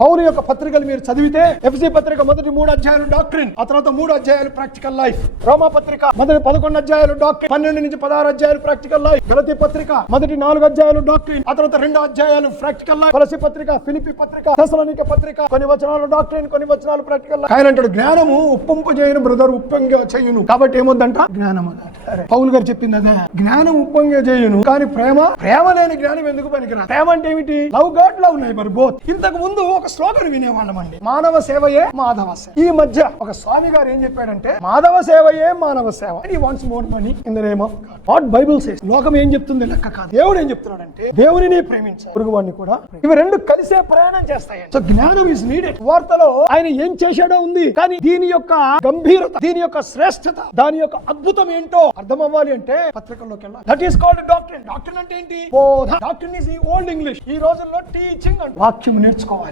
పౌలు యొక్క పత్రికలు మీరు చదివితే ఎఫెసీ పత్రిక మొదటి 3 అధ్యాయాలు డాక్ట్రిన్, ఆ తర్వాత 3 అధ్యాయాలు ప్రాక్టికల్ లైఫ్. రోమా పత్రిక మొదటి 11 అధ్యాయాలు డాక్ట్రిన్, 12 నుంచి 16 అధ్యాయాలు ప్రాక్టికల్ లైఫ్. గలతీ పత్రిక మొదటి 4 అధ్యాయాలు డాక్ట్రిన్, ఆ తర్వాత 2 అధ్యాయాలు ప్రాక్టికల్ లైఫ్. కొలస్సీ పత్రిక, ఫిలిప్పీ పత్రిక, తెస్సలోనికే పత్రిక, కొన్ని వచనాలు డాక్ట్రిన్, కొన్ని వచనాలు ప్రాక్టికల్ లైఫ్. ఆయన అంటాడు జ్ఞానము ఉప్పొంపు చేయను బ్రదర్, ఉప్పొంగ చేయును. కాబట్టి ఏమొద్దంట జ్ఞానం అన్నట్టు. పౌలు గారు చెప్పింది అదే, జ్ఞానం ఉప్పొంగ చేయును కానీ ప్రేమ లేని జ్ఞానం ఎందుకు పనికిరా? ప్రేమ అంటే ఏమిటి? Love God, love neighbour both. ఇంతకు ముందు ఒక స్లోగన్ వినేవాళ్ళం అండి, మానవ సేవయే మాధవ సేవ. ఈ మధ్య ఒక స్వామి గారు ఏం చెప్పాడంటే, మాధవ సేవయే మానవ సేవ. He wants more money in the name of God. What Bible says. లోకం ఏం చెప్తుంది లెక్క కాదు, దేవుడు ఏం చెప్తున్నాడంటే దేవునిని ప్రేమించాలి, పొరుగువాడిని కూడా. ఇవి రెండు కలిసే ప్రయాణం చేస్తాయి. సో జ్ఞానం ఇస్ నీడెడ్. వార్తలో ఆయన ఏం చేశాడో ఉంది, కానీ దీని యొక్క గంభీరత, దీని యొక్క శ్రేష్టత, దాని యొక్క అద్భుతం ఏంటో అర్థం అవ్వాలి అంటే పత్రికల్లోకి వెళ్ళాలి. That is called doctrine. Doctrine అంటే ఏంటి? బోధ. Doctrine is old English. ఈ రోజుల్లో టీచింగ్ అంటే వాక్యం నేర్చుకోవాలి.